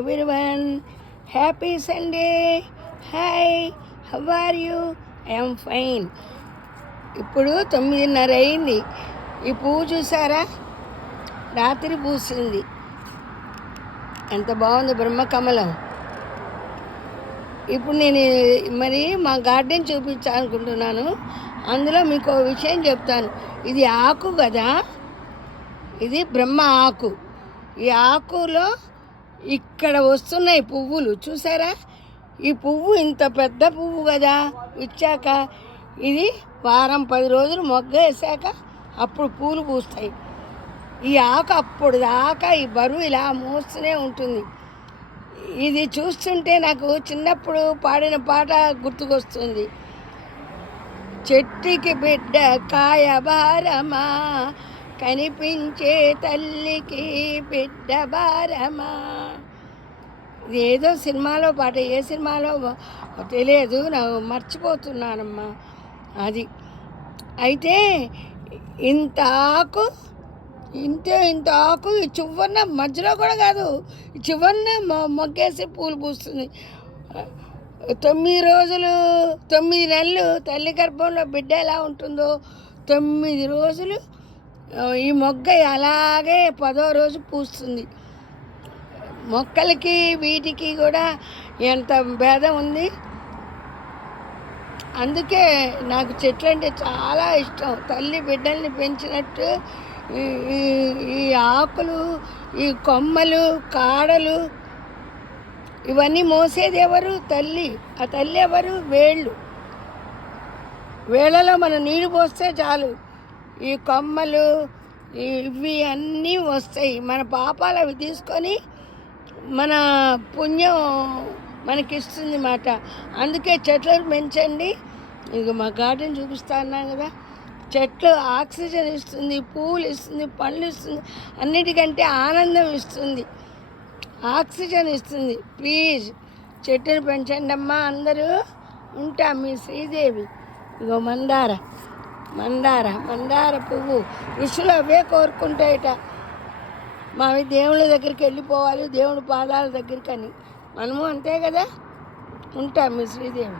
Everyone, happy Sunday. Hi, how are you? I am fine. ఇప్పుడు 9:30 అయింది. ఈ పువ్వు చూసారా? రాత్రి పూసింది. ఎంత బాగుంది బ్రహ్మకమలం. ఇప్పుడు నేను మరి మా గార్డెన్ చూపించాలనుకుంటున్నాను. అందులో మీకు ఒక విషయం చెప్తాను. ఇది ఆకు కదా, ఇది బ్రహ్మ ఆకు. ఈ ఆకులో ఇక్కడ వస్తున్నాయి పువ్వులు, చూసారా? ఈ పువ్వు ఇంత పెద్ద పువ్వు కదా, ఇచ్చాక ఇది వారం 10 రోజులు మొగ్గ వేసాక అప్పుడు పూలు పూస్తాయి. ఈ ఆకు అప్పుడు దాకా ఈ బరువు ఇలా మోస్తూనే ఉంటుంది. ఇది చూస్తుంటే నాకు చిన్నప్పుడు పాడిన పాట గుర్తుకొస్తుంది. చెట్టుకి బిడ్డ కాయ భారమా, కనిపించే తల్లికి బిడ్డ భారమా. ఇది ఏదో సినిమాలో పాట, ఏ సినిమాలో తెలియదు, నాకు మర్చిపోతున్నానమ్మా. అది అయితే ఇంత ఆకు, ఇంత ఆకు ఈ చివరిన మధ్యలో కూడా కాదు, ఈ చివరిన మొగ్గేసి పూలు పూస్తుంది. 9 రోజులు 9 నెలలు తల్లి గర్భంలో బిడ్డ ఎలా ఉంటుందో 9 రోజులు ఈ మొగ్గ అలాగే 10వ రోజు పూస్తుంది. మొక్కలకి వీటికి కూడా ఎంత భేదం ఉంది. అందుకే నాకు చెట్లు అంటే చాలా ఇష్టం. తల్లి బిడ్డల్ని పెంచినట్టు ఈ ఆకులు, ఈ కొమ్మలు, కాడలు ఇవన్నీ మోసేది ఎవరు? తల్లి. ఆ తల్లి ఎవరు? వేళ్ళలో మనం నీళ్ళు పోస్తే చాలు, ఈ కొమ్మలు ఇవి అన్నీ వస్తాయి. మన పాపాలు అవి తీసుకొని మన పుణ్యం మనకిస్తుంది మాట. అందుకే చెట్లను పెంచండి. ఇక మా గార్డెన్ చూపిస్తా అన్నాం కదా, చెట్లు ఆక్సిజన్ ఇస్తుంది, పువ్వులు ఇస్తుంది, పండ్లు ఇస్తుంది, అన్నిటికంటే ఆనందం ఇస్తుంది, ఆక్సిజన్ ఇస్తుంది. ప్లీజ్ చెట్టును పెంచండి అమ్మా అందరూ. ఉంటా మీ శ్రీదేవి. ఇగో మందార పువ్వు ఋషులు అవే కోరుకుంటాయట. మావి దేవుళ్ళ దగ్గరికి వెళ్ళిపోవాలి, దేవుడి పాదాల దగ్గరికి అని. మనము అంతే కదా. ఉంటాం మీ శ్రీదేవి.